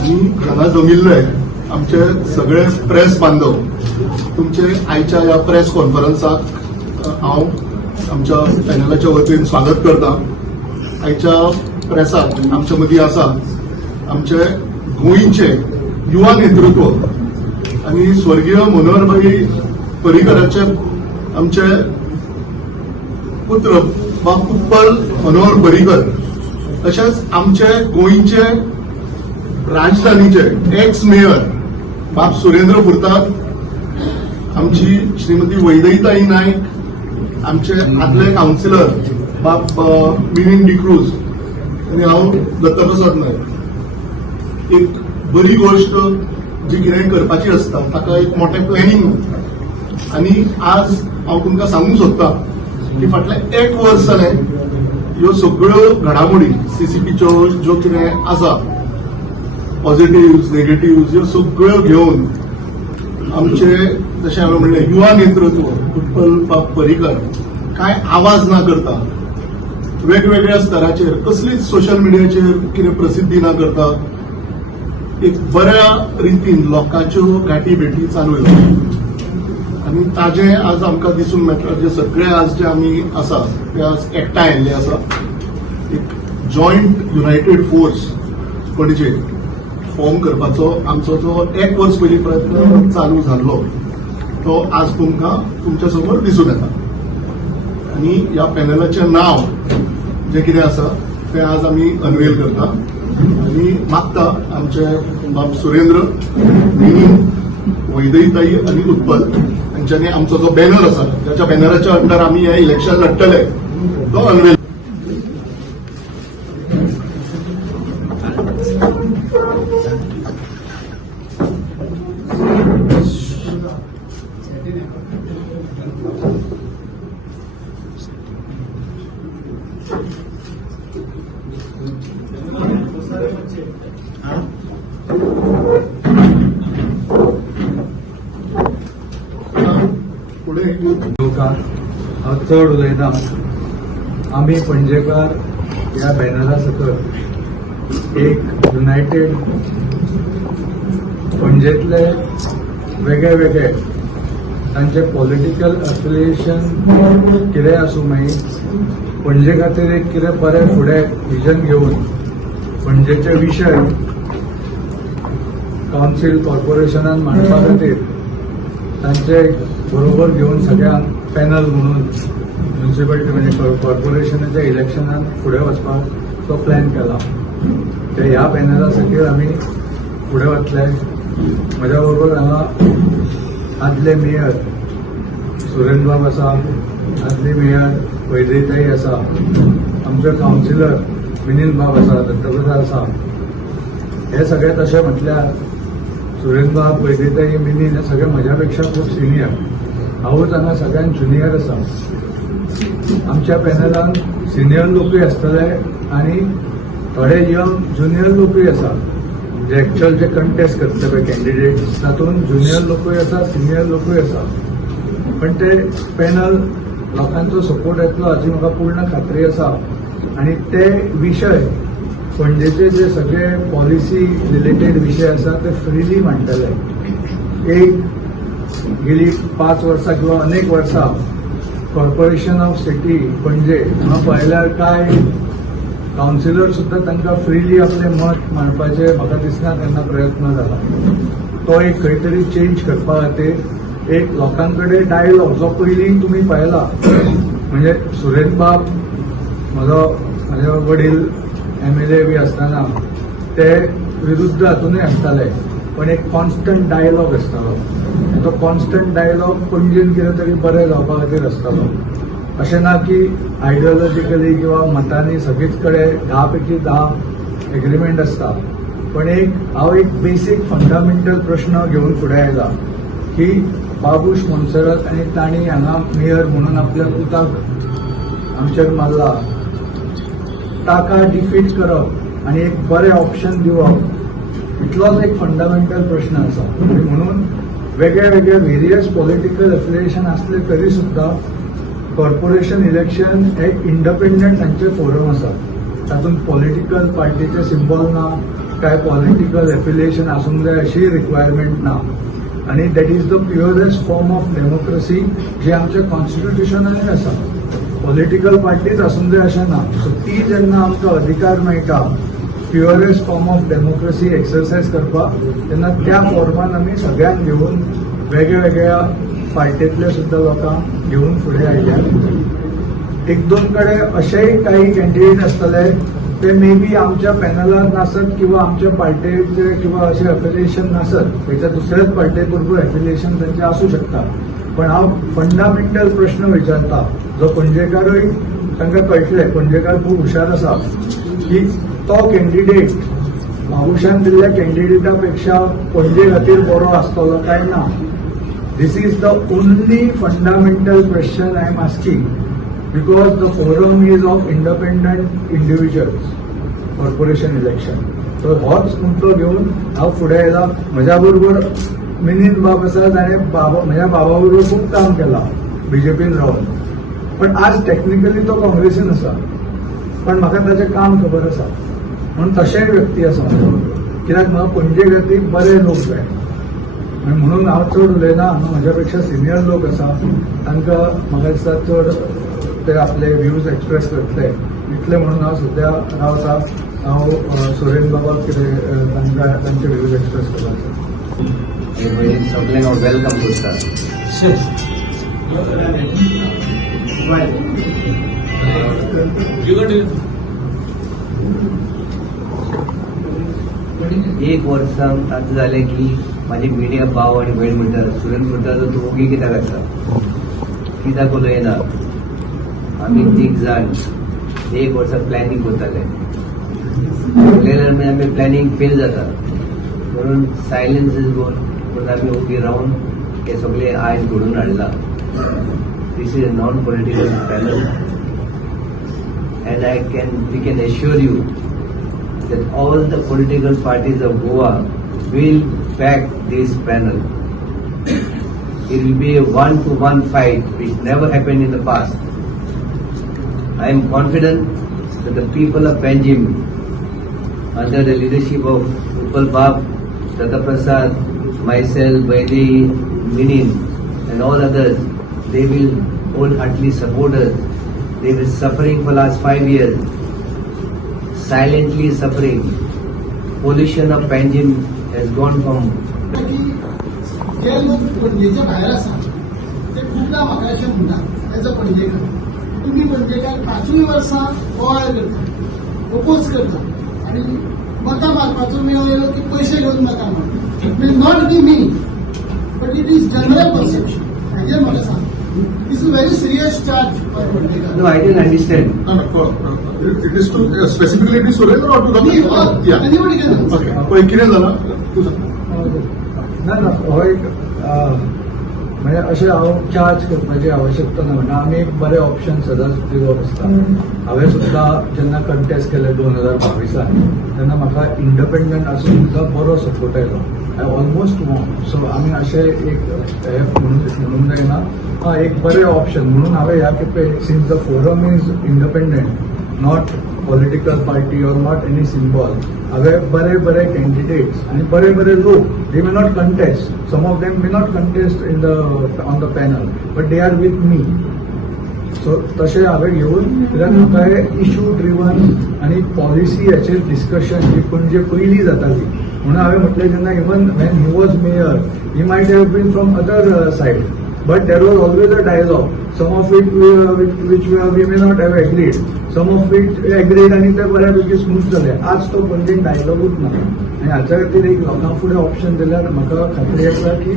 आणि हांगा जमिल्ले आमचे सगळे प्रेस बांधव तुमचे आयच्या ह्या प्रेस कॉन्फरन्साक हांव आमच्या पॅनलाच्या वतीन स्वागत करता. आयच्या प्रेसाक आमच्या मदीं आसा आमचे गोंयचे युवा नेतृत्व आणि स्वर्गीय मनोहरभाई पर्रीकराचे आमचे पुत्र बाब उत्पल मनोहर पर्रीकर, तशेंच आमचे गोंयचे राजधानीचे एक्स मेयर बाब सुरेंद्र फुर्ताद, आमची श्रीमती वैदेहीताई नायक, आमचे आदले काउन्सिलर बाब मिलिंद डिक्रूज आणि हांव दत्तप्रसाद नायक. एक बरी गोष्ट जी कितें करपाची आसता ताका एक मोठें प्लॅनिंग आणि आज हांव तुमकां सांगूंक सोदतां की फाटले 1 वर्स जालें ह्यो सगळ्यो घडामोडी सीसीपीच्यो ज्यो कितें आसा पॉझिटिव्ह नेगेटिव्ह ह्यो सगळ्यो घेवन आमचे जशें हांवें म्हणलें युवा नेतृत्व उत्पल बाब पर्रीकर कांय आवाज ना करता, वेगवेगळ्या स्तराचेर कसलीच सोशल मिडियाचेर कितें प्रसिद्धी ना करता, एक बऱ्या रितीन लोकांच्यो गाठी भेटी चालू आसा आणि ताजे आज आमकां दिसून मेळटा जे सगळे आज जे आमी आसा ते आज एकठांय आयिल्ले आसा. एक जॉयंट युनायटेड फोर्स पणजे फॉर्म करपाचो आमचो जो 1 वर्स पयलीं प्रयत्न चालू जाल्लो तो आज तुमकां तुमच्या समोर दिसून येता. आणि ह्या पॅनलाचें नांव जें कितें आसा तें आज आमी अनवेल करता आणि मागता आमचे बाब सुरेंद्र, मिलिंद, वैदेहीताई आणि उत्पल हांच्यांनी आमचो जो बॅनर आसा त्याच्या बॅनराच्या अंडर आमी हे इलेक्शन लढटले तो अनवेल. हांव चड उलयना. आमी पणजेकार ह्या बॅनरा सकट एक युनायटेड पणजेतले वेगळे वेगळे तांचे पॉलिटिकल एफिलिएशन कितें आसूं मागीर पणजे खातीर एक कितें बरें फुडें विजन घेवन पणजेचे विशय कावन्सील कॉर्पोरेशनान मांडपा खातीर तांचे बरोबर घेवन सगळ्यांक पॅनल म्हणून म्युनिसिपालिटी म्हणजे कॉर्पोरेशनाच्या इलेक्शनात फुडें वचपाक तो प्लॅन केला. ते ह्या पॅनला सकयल आमी फुडें वतले. म्हज्या बरोबर हांगा आदले मेयर सुरेंद्र बाब आसा, आदली मेयर वैदेहीताई आसा, आमचे काउन्सिलर मिलिंद बाब आसा, दत्तप्रसाद आसा. हे सगळे तशें म्हटल्यार सुरेंद्र बाब, वैदेहीताई, मिलिंद हे सगळे म्हज्या पेक्षा खूब सिनियर. हांवूच हांगा सगळ्यात ज्युनियर आसा. आमच्या पॅनलान सिनियर लोकूय आसतले आणि थोडे यंग ज्युनियर लोकूय आसा जे एक्च्युअल जे कंटेस्ट करतले पळय कॅन्डिडेट्स तातूंत ज्युनियर लोकूय आसा, सिनियर लोकूय आसा. पण ते पॅनल लोकांचो सपोर्ट येतलो हाची म्हाका पूर्ण खात्री आसा. आणि ते विशय पणजेचे जे सगळे पॉलिसी रिलेटेड विषय आसा ते फ्रीली मांडटले. एक गेली 5 वर्सां किंवा अनेक वर्सां कॉर्पोरेशन ऑफ सिटी पणजे हांगा पळयल्यार काय काउन्सिलर सुद्दां तांकां फ्रीली आपले मत मांडपाचे म्हाका दिसना तेन्ना प्रयत्न जाला. तो एक खंय तरी चेंज करपा खातीर एक लोकां कडेन डायलॉग जो पयलीं तुमी पळयला म्हणजे सुरेंद्र बाब म्हजे वडील MLA बी आसतना ते विरुद्ध हातूनय आसताले पण एक कॉन्स्टंट डायलॉग आसतालो. तो कॉन्स्टंट डायलॉग पणजेन कितें तरी बरें जावपा खातीर आसतालो. अशें ना की आयडियोलॉजिकली किंवा मतांनी सगळीच कडेन 10 पैकी 10 एग्रीमेंट आसता. पण हांव एक बेसीक फंडामेंटल प्रश्न घेवन फुडें आयला की बाबूश मोन्सेरात आनी तांणी हांगा मेयर म्हणून आपल्या पुताक आमचेर मारला ताका डिफीट करप आनी एक बरें ऑप्शन दिवप इतलोच एक फंडामेंटल प्रश्न आसा. म्हणून वेगळे वेगळे व्हेरियस पॉलिटिकल एफिलिएशन असले तरी सुद्धा कॉर्पोरेशन इलेक्शन एक इंडिपेंडंट तांचे फोरम आसा. तातूंत पॉलिटिकल पार्टीचे सिंबल ना, काय पॉलिटिकल एफिलिएशन आसूंक जाय अशी रिक्वायरमेंट ना आणि that is the purest form of democracy जे आमच्या कॉन्स्टिट्युशनानूय आसा. पॉलिटिकल पार्टीज आसूंक जाय अशें ना. सो ती जेन्ना आमकां अधिकार मेळटा purest form of democracy exercise करपाक तेन्ना त्या फॉर्मान आमी सगळ्यांक घेवन वेगळ्या पार्टींतले सुद्धा लोकांक घेवन फुडें आयल्यात. एक दोन कडेन अशेय काही कॅन्डिडेट आसतले ते मे बी आमच्या पॅनलात नासत किंवा आमच्या पार्टीचे किंवा असे एफिलिएशन नासत, खंयच्या दुसऱ्याच पार्टी बरोबर एफिलिएशन त्यांचे आसूं शकता. पण हांव फंडामेंटल प्रश्न विचारता जो पणजेकारूय तांकां कळटले, पणजेकार खूब हुशार आसा की तो कॅन्डिडेट म्हापशान दिल्ल्या कॅन्डिडेटा पेक्षा पणजे खातीर बरो आसतलो काय ना. This is the only fundamental question I am asking because the forum is of independent individuals, corporation election. So होच मुद्दो घेवन हांव फुडें येयला. म्हज्या बरोबर मिलिंद बाब आसा, ताणें म्हज्या बाबा बरोबर खूब काम केलां बीजेपीन रावन, पण आज टेक्निकली तो काँग्रेसीन आसा, पण म्हाका ताचें काम खबर आसा म्हणून तशेंय व्यक्ती आसा म्हज्या बरोबर. कित्याक म्हाका पणजे खातीर बरे लोक जाय आनी म्हणून हांव चड उलयना. हांगा म्हज्या पेक्षा सिनियर लोक आसा, तांकां म्हाका दिसता चड ते आपले व्ह्यूज एक्सप्रेस करतले इतले म्हणून हांव सध्या रावता. हांव सुरेन बाबाक कितें तांकां तांचे व्ह्यूज एक्सप्रेस करता. सगळ्यांक हांव वेलकम करता. एक वर्स आतां जालें की म्हाजे मिडिया भाव आनी भयण म्हणटा सुरेन म्हणटा तो तूं ओगी कित्याक आसा, कित्याक उलयना. आमी तीग जाण एक वर्सा प्लॅनिंग करताले, उलयल्यार मागीर आमी प्लॅनिंग फेल जाता म्हणून सायलन्स इज गोन म्हणून आमी ओगी रावन हे सगळे आयज घडोवन हाडला. This is a non political panel and we can assure you that all the political parties of Goa will back this panel. It will be a one-to-one fight which never happened in the past. I am confident that the people of Panjim, under the leadership of Uppal Bab, Tata Prasad, myself, Vaidi, Minin, and all others, they will wholeheartedly support us. They were suffering for last 5 years, silently suffering. Pollution of Panjim has gone from. जे लोक पणजेच्या भायर आसा ते खूबदां म्हाका अशें म्हणटात as a Panjekar, तुमी पणजेकार 5 वर्सां गोंय करता, ओपोज करता आनी मतां मारपाचो मेळ येयलो की पयशे घेवन मतां मारता. It mean not be me but it is general perception. हाजेर म्हाका सांग, this is very serious charge for पणजेकार. No, I didn't understand. It is to specifically to Surendra or to the yeah. Anybody can answer. Okay. पळय कितें जालां तूं सांग. ना ना हो एक म्हणजे अशें हांव चार्ज करपाची आवश्यकता ना. म्हणजे आमी एक बरे ऑप्शन सदांच दिवप आसता. हांवें सुद्दां जेन्ना कंटेस्ट केले 2022 तेन्ना म्हाका इंडिपेंडंट आसून सुद्दां बरो सपोर्ट आयलो. I almost von. सो आमी अशें एक हे म्हणून जायना एक बरें ऑप्शन म्हणून हांवें ह्या खेपे since the forum is independent not political party or not any symbol, हांवें बरे कॅन्डिडेट्स आनी बरे लोक they may not contest, some of them may not contest in the on the panel but they are with me. So तशें हांवें घेवन कित्याक म्हाका हे इश्यू ड्रिवन आनी पॉलिसी हेचेर डिस्कशन जी पणजे पयलीं जाताली म्हणून हांवें म्हटलें जेन्ना even when he was mayor he might have been from other side but there was always a dialogue. Some of it which we may not have agreed, some of it agreed आणि ते बऱ्यापैकी smooth झाले. आज तो पणजे डायलॉगूच ना आणि हाच्या खातीर एक लोकां फुडें ऑप्शन दिल्यार म्हाका खात्री आसा की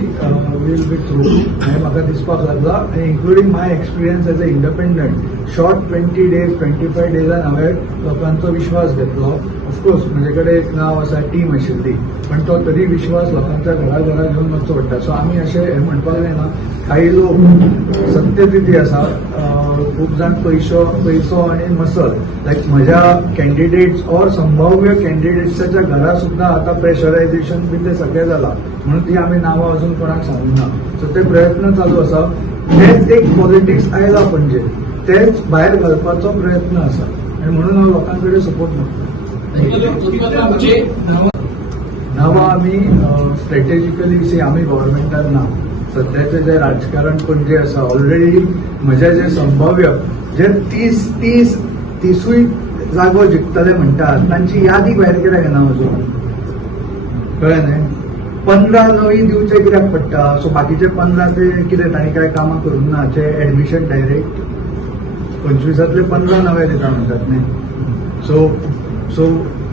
वील बी थ्रू आनी म्हाका दिसपाक लागला आनी including my experience as a independent short 20 days 25 डेजान हांवें लोकांचो विश्वास घेतलो. ऑफकोर्स म्हजे कडेन एक नांव आसा, टीम आशिल्ली, पण तो तरी विश्वास लोकांच्या घरा घेवन वचचो पडटा. सो आमी अशें हें म्हणपाक जायना. काही लोक सत्यस्थिती आसा, खूब जाण पयसो आनी मसल लायक म्हज्या कॅन्डिडेट्स ऑर संभाव्य कॅन्डिडेट्साच्या घरा सुद्दां आतां प्रेशरायझेशन बी ते सगळें जालां म्हणून ती आमी नांवां अजून कोणाक सांगूंक ना. सो ते प्रयत्न चालू आसा. तेच एक पॉलिटिक्स आयला पणजे, तेच भायर घालपाचो प्रयत्न आसा आनी म्हणून हांव लोकां कडेन सपोर्ट मागता. नावा आमी स्ट्रॅटेजिकली आमी गव्हर्मेंटान ना सध्याचे जे राजकारण पणजे आसा ऑलरेडी म्हजे जे संभाव्य जे 30सूय जागो जिखतले म्हणटात तांची यादी भायर कित्याक येना अजून कळ्ळें न्ही 15 नवी दिवचे कित्याक पडटा सो बाकीचे 15 ते कितें तांणी काय कामां करूंक ना जे एडमिशन डायरेक्ट 25तले 15 नवे दिता म्हणटात न्ही सो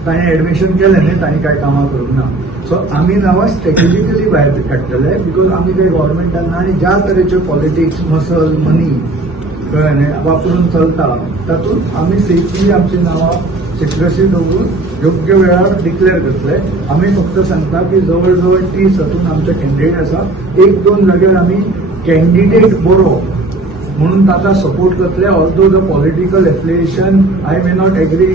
ताणें एडमिशन केलें न्ही तांणी काय कामां करूंक ना सो आमी नावा स्ट्रॅटेजिकली भायर काडटले बिकॉज आमी काही गव्हर्मेंटान ना आनी ज्या तरेचे पॉलिटिक्स मसल मनी कळ्ळें न्ही वापरून चलता तातूंत आमी सेफली आमची नांवां सिक्रेसी दवरून योग्य वेळार डिक्लेअर करतले आमी फक्त सांगता की जवळ जवळ 30 हातून आमचे कॅन्डिडेट आसा 1-2 जाग्यार आमी कॅन्डिडेट बरो म्हणून ताका सपोर्ट करतले although the political affiliation I may not agree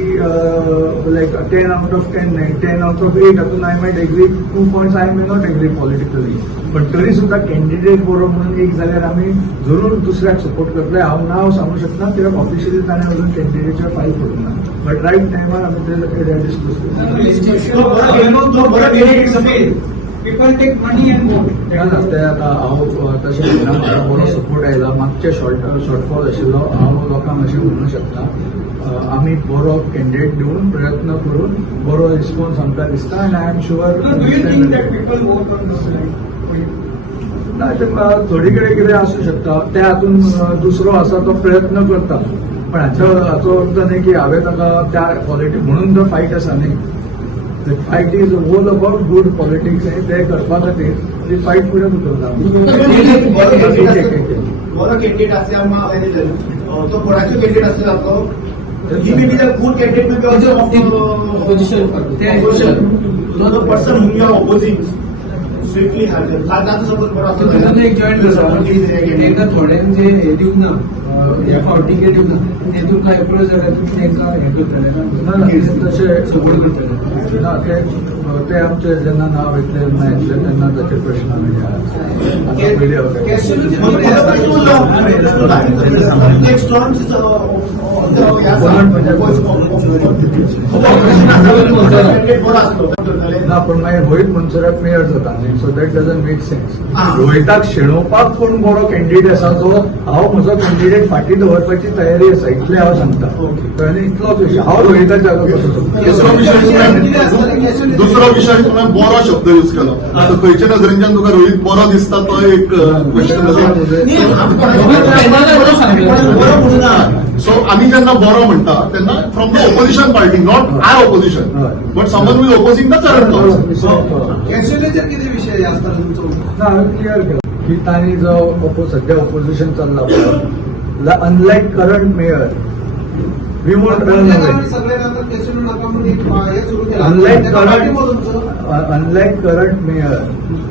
like 10 out of 10 नाही 10 आउट ऑफ 8 हातून I might agree 2 points I may not agree politically पण तरी सुद्धा कॅन्डिडेट बरो म्हणून एक जाल्यार आमी जरूर दुसऱ्याक सपोर्ट करतले हांव नांव सांगू शकना कित्याक ऑफिशियली ताणें अजून कॅन्डिडेटचेर फायल करूंक ना बट रायट टायमार आमी ते डिस्कस करतले People take money and vote. ते आता हांव तशें म्हणना म्हाका बरो सपोर्ट आयला मागचे शॉर्टफॉल आशिल्लो हांव लोकांक अशें म्हणूंक शकता आमी बरो कॅन्डिडेट दिवन प्रयत्न करून बरो रिस्पॉन्स आमकां दिसता आनी I am sure So do you think that people vote on this line? ना ते थोडी कडेन कितें आसूं शकता ते हातून दुसरो आसा तो प्रयत्न करता पण हाचो अर्थ न्ही की हांवें ताका त्या पॉलिटिक्स म्हणून तो फायट आसा न्ही The fight is all about good politics and ते करपा खातीर ती फायट फुडें उखलता बरो कॅन्डिडेट असल्यामुळे तो कोणाचो कॅन्डिडेट असला जातो he may be the good candidate may be also of opposition the person whom you are opposing strictly आता सपोज बरो असतो एक जॉईंट करता एकदा थोड्यांक जे हे दिवंक ना ह्या फावटी कितें दिवंक ना ते तुमकां एप्रोच जाल्यार तुमी तांकां हे करतले ना तशें सपोर्ट करतले ना ते आमचे जेन्ना नांव येतले मेळटले तेन्ना ताचे प्रश्न आमी पयलीं ना पण मागीर रोहित मनसुराक मेयर जाता न्ही so that doesn't make sense रोहिताक शेणोवपाक कोण बरो कॅन्डिडेट आसा जो हांव म्हजो कॅन्डिडेट फाटीं दवरपाची तयारी आसा इतलें हांव सांगता कळ्ळें इतलोच विशय हांव रोहिताच्या जागो दुसरो विशय तुवें बरो शब्द यूज केलो आतां खंयच्या नदरेंच्यान तुका रोहित बरो दिसता तो एक क्वेश्चन सो आमी जेन्ना बरो म्हणटा तेन्ना from the opposition party not I opposition but someone वीज ऑपोजिंग द करंट कॅन्डिडेटचेर कितें विशय आसता तुमचो ना हांवें क्लियर केलो की तांणी जो सध्या ऑपोजिशन चल्ला पळय unlike current mayor we want run away सगळे नंतर कॅसिनो नाका म्हणून हे सुरू केलं unlike current mayor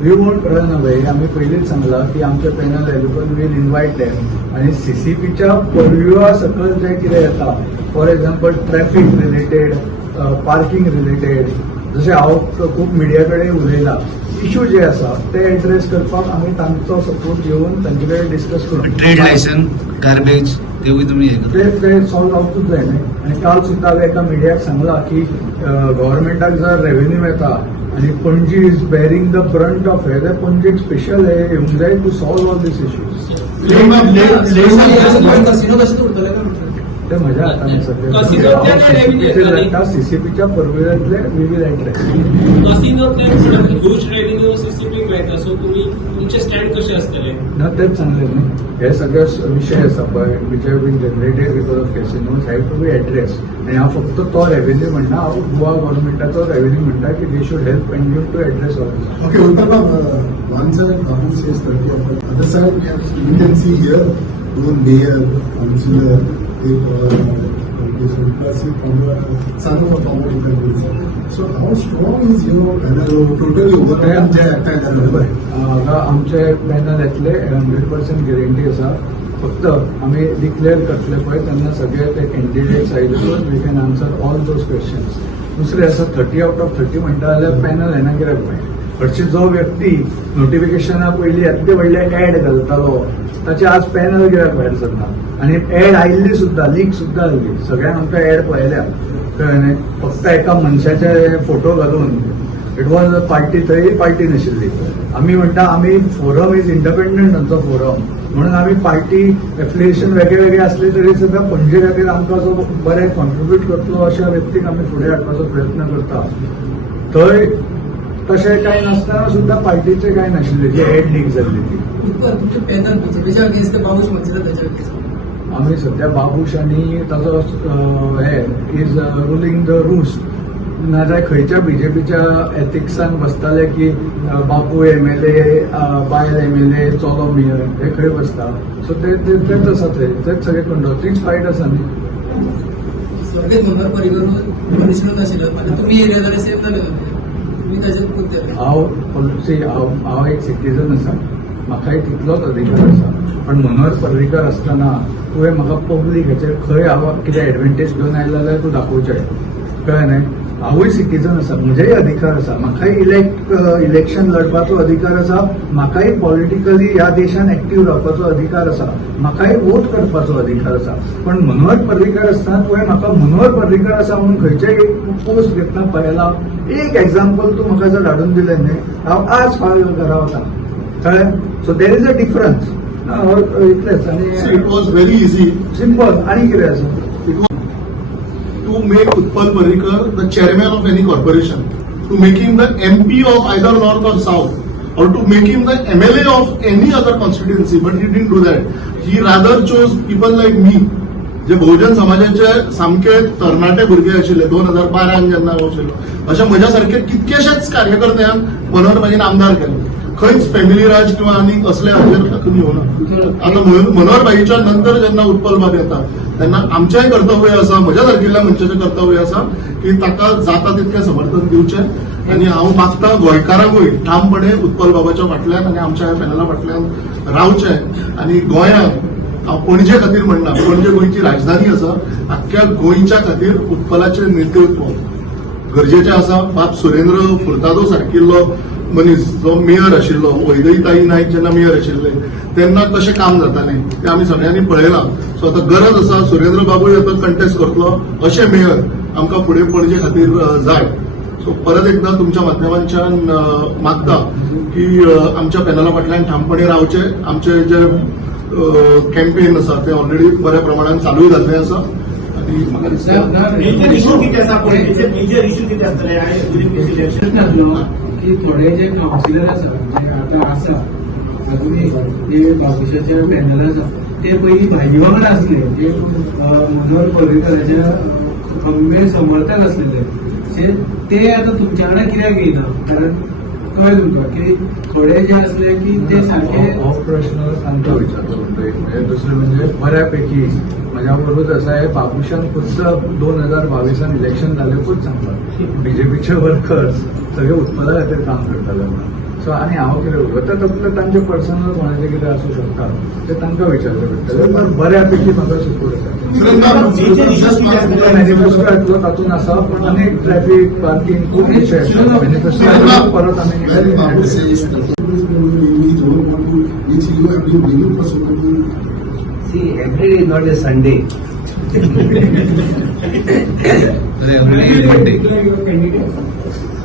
we want run away आम्ही पयलींच सांगला की आमचे पॅनल एल्युकन वील इन्वायट देम आणि सीसीपीच्या परव्युआ सकल जे कितें येता for example traffic related parking related जशें हांव खूब मिडिया कडेन उलयला इश्यू जे आसा ते एड्रेस करपाक आमी तांचो सपोर्ट घेवन तांचे कडेन डिस्कस करून ट्रेड लायसन गार्बेज तेवूय तुमी हे करता ते सॉल्व आउटूच जाय न्ही आनी काल सुद्दां हांवें एका मिडियाक सांगला की गव्हर्मेंटाक जर रेव्हेन्यू येता आनी Panaji is bearing the brunt of हे जाल्यार पणजेक स्पेशल हे येवंक जाय to solve all these issues casino कशें उरतले काय ते म्हज्या हातान सध्या सीसीपीच्या परवेळांतले वी वील एड्रेस कसिनोतले ह्यूज रेव्हेन्यू सीसीपी मेळटा सो तुमी तुमचे स्टँड कशे आसतले ना तेच सांगले न्ही हे सगळे विशय आसा पळय which have been generated because of casinos have to be address आनी हांव फक्त तो रेव्हेन्यू म्हणटा हांव गोवा गव्हर्मेंटाचो रेव्हेन्यू म्हणटा की they should help and you to address all this Okay, Uttama, one side Babu says 30 of it. Other side, you can see here, one mayor, councillor, son of a former defender. So how strong is your panel totally over there? आमचे panel येतले 100% guarantee आसा फक्त आमी declare करतले पळय तेन्ना सगळे ते कॅन्डिडेट्स आयले we can answer all those questions दुसरे आसा 30 आउट ऑफ 30 म्हणटा जाल्यार पॅनल येना कित्याक पळय हरशी जो व्यक्ती नोटिफिकेशना पयलीं येदे व्हडले एड घालतालो ताचे आज पॅनल कित्याक भायर सरना आनी एड आयिल्ली सुद्दां लीक सुद्दां जाल्ली सगळ्यांक आमकां एड पळयल्या कळ्ळें न्ही फक्त एका मनशाचे फोटो घालून इट वॉज अ पार्टी, थंय पार्टी नाशिल्ली. आमी म्हणटा आमी फोरम इज इंडिपेंडंट आमचो फोरम, म्हणून आमी पार्टी एफिलिएशन वेगळे वेगळे असले तरी सुद्धा पणजे खातीर आमकां जो बरें कॉन्ट्रिब्यूट करतलो अशा व्यक्तीक आमी फुडें हाडपाचो प्रयत्न करता. थंय तशें कांय नासतना सुद्धा पार्टीचें कांय नाशिल्लें, जी हेड लीक जाल्ली ती. तुमचे पॅनल बीजेपीच्या अगेन्स्ट बाबूश म्हणटा त्याच्या अगेन्स्ट आमी सध्या बाबूश आनी ताजो हे इज रुलींग द रूल्स. नाजाल्यार खंयच्या बीजेपीच्या एथिक्सान बसताले की बापू MLA, बायल MLA, चलो मेयर हे खंय बसता. सो तेच आसा थंय, तेच सगळे कंट्रोल, तीच फायट आसा न्ही. स्वागत मनोहर पर्रीकर पनिशमेंट नाशिल्लो, आतां तुमी एरिया जाल्यार सेफ जाले तुमी ताचेर करतले. हांव एक सिटीजन आसा, म्हाकाय तितलोच अधिकार आसा, पण मनोहर पर्रीकर आसतना तुवें म्हाका पब्लीक हेचेर खंय हांव कितें एडवांटेज घेवन आयला जाल्यार तूं दाखोवचें, कळ्ळें न्ही. हांवूय सिटीजन आसा, म्हजेय अधिकार आसा, म्हाकाय इलेक्शन लडपाचो अधिकार आसा, म्हाकाय पॉलिटिकली ह्या देशान एक्टीव रावपाचो अधिकार आसा, म्हाकाय वोट करपाचो अधिकार आसा. पण मनोहर पर्रीकर आसतना तुवें म्हाका मनोहर पर्रीकर आसा म्हणून खंयचेय पोस्ट घेतना पळयला. एक एक्झाम्पल तूं म्हाका जर हाडून दिलें न्ही, हांव आज फाल घरा वता, कळ्ळें. So there is a difference. इतलेंच. आनी it was very easy simple. आनी कितें आसा to make Utpal Parrikar the chairman of any corporation, to make him the MP of either North or South, or to make him the MLA of any other constituency, but he didn't do that. He rather chose people like me, जे बहुजन समाजाचे सामके तरणाटे भुरगे आशिल्ले 2012 जेन्ना हांव आशिल्लो, अशा म्हज्या सारखे कितकेशेच कार्यकर्त्यांक मनोहर भाईन आमदार केले. खंयच फॅमिली राज किंवा आनी असले हाजेर तातूंत येवना. आता मनोहर भाईच्या नंतर जेन्ना उत्पल बाब येता तेन्ना आमचेंय कर्तव्य आसा, म्हज्या सारकिल्ल्या मनशाचें कर्तव्य आसा की ताका जाता तितकें समर्थन दिवचें. आनी हांव मागता गोंयकारांकूय ठामपणे उत्पल बाबाच्या फाटल्यान आनी आमच्या ह्या पॅनला फाटल्यान रावचें. आनी गोंयांत हांव पणजे खातीर म्हणना, पणजे गोंयची राजधानी आसा, आख्ख्या गोंयच्या खातीर उत्पलाचें नेतृत्व गरजेचें आसा. बाब सुरेंद्र फुर्तादो सारकिल्लो मनीस जो मेयर आशिल्लो, वैदयताई नायक जेन्ना मेयर आशिल्ले तेन्ना कशें काम जातालें तें आमी सगळ्यांनी पळयलां. सो आतां गरज आसा सुरेंद्र बाबूय आतां कंटेस्ट करतलो अशें मेयर आमकां फुडें पणजे खातीर जाय. सो परत एकदां तुमच्या माध्यमांच्यान मागता की आमच्या पॅनला फाटल्यान ठामपणे रावचें. आमचे जे कॅम्पेन आसा ते ऑलरेडी बऱ्या प्रमाणात चालूय जाल्लें आसा. आनी म्हाका दिसता मेजर इश्यू किती आसा पळय, मेजर इश्यू किती आसतले इलेक्शन की थोडे जे काउन्सिलर आसा जे आता आसा अजूनही जे बाबूशाच्या पॅनल आसा ते पयलीं भायली वांगडा आसले, जे मनोहर पर्रीकराच्या खंबे समर्थक आसलेले ते आता तुमच्या वांगडा कित्याक येयना? कारण कळ्ळें तुमकां की थोडे जे आसले की ते सारखे हो प्रश्न तांकां विचारचो पडटा. दुसरें म्हणजे बऱ्यापैकी म्हज्या बरोबर असं आहे, बाबूशान खुद्द 2022 इलेक्शन जालेकूच सांगतात बीजेपीचे वर्कर्स सगळे उत्पला खातीर काम करताले म्हणून. सो आनी हांव कितें उलयता तातूंतलें तांचे पर्सनल कोणाचें कितें आसूं शकता तें तांकां विचारचें पडटलें. पण बऱ्यापैकी म्हाका सपोर्ट आसा. मॅनिफेस्टो येतलो तातूंत आसा, पण आनीक ट्रॅफीक पार्किंग खूब विशय आसा. मॅनिफेस्टो परत आमी See, every day is not a Sunday.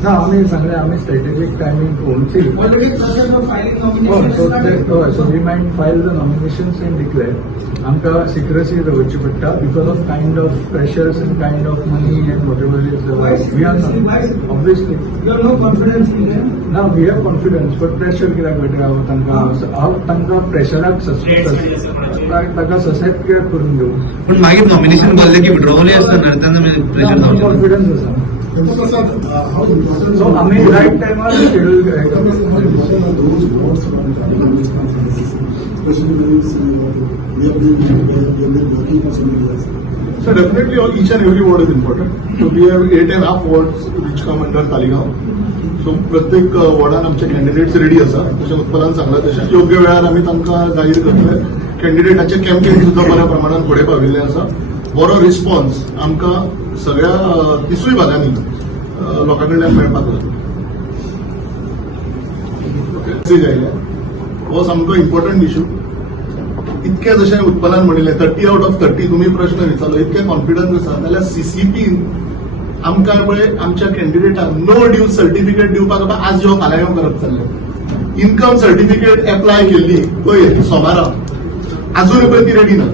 ना आमी सांगलें आमी स्ट्रेटेजीक टायमींग पळोवन already process of filing nomination so we might file the nominations and declare. आमकां सिक्रेसी दवरची पडटा because of kind of pressures and kind of money and whatever is we are obviously you are no confidence in them. ना we have confidence but pressure कित्याक मेळटा हांव तांकां प्रेशराक ताका ससेप्ट कित्याक करून घेऊ. पण मागीर नॉमिनेशन भरले की विड्रॉवलूय आसता तेन्ना प्रेशर जावचें. कॉन्फिडन्स आसा. सो आमी रायट टायमार schedule So definitely each and every ward is important. So we have 8.5 wards which come under Taligaon. So प्रत्येक वॉर्डान आमचे कॅन्डिडेट्स रेडी आसा. जशें उत्पलान सांगला तशें योग्य वेळार आमी तांकां जाहीर करतले. कॅन्डिडेटाचे कॅम्पेन सुद्दां बऱ्या प्रमाणात फुडें पाविल्लें आसा. बरो रिस्पॉन्स आमकां सगळ्या 30 भागांनी लोकां कडल्यान मेळपाक लागला. मेसेज आयल्या हो सामको इम्पॉर्टंट इश्यू. इतके जशें उत्पलान म्हणिल्लें 30 out of 30 तुमी प्रश्न विचारलो, इतके कॉन्फिडन्स आसा जाल्यार CCP आमकां पळय आमच्या कॅन्डिडेटाक नो ड्यू सर्टिफिकेट दिवपाक बाबा आज यो फाल्यां यो करप चाललें. इन्कम सर्टिफिकेट एप्लाय केल्ली पळय सोमारा अजून पळय ती रेडी ना.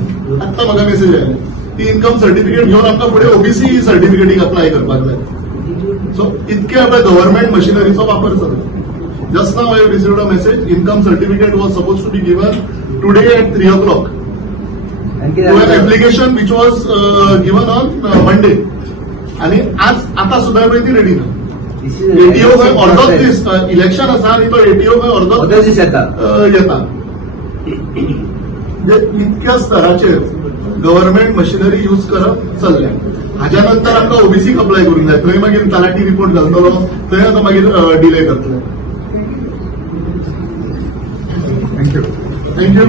आत्तां म्हाका मेसेज आयली ती इन्कम सर्टिफिकेट घेवन आमकां फुडें ओबीसी सर्टिफिकेटीक अप्लाय करपाक जाय. सो इतके आपल्या गव्हर्नमेंट मशिनरीचो वापर जाता. Just now I have received a message, income certificate was supposed to be given today at 3 o'clock. To an application which was given on Monday. आणि आज आता सुद्धा ती रेडी ना. This is a एटीओ very अर्धोच process. दीस इलेक्शन आसा आणि तो एटीओ अर्धोच अर्धो दीस येता. येता. म्हणजे इतक्या स्तराचेर गव्हर्नमेंट मशिनरी यूज करप चल्ल्या. हाज्या नंतर आमकां ओबीसीक अप्लाय करूंक जाय. थंय मागीर तलाठी रिपोर्ट घालतलो, थंय आतां मागीर डिले करतले. थँक्यू. थँक्यू.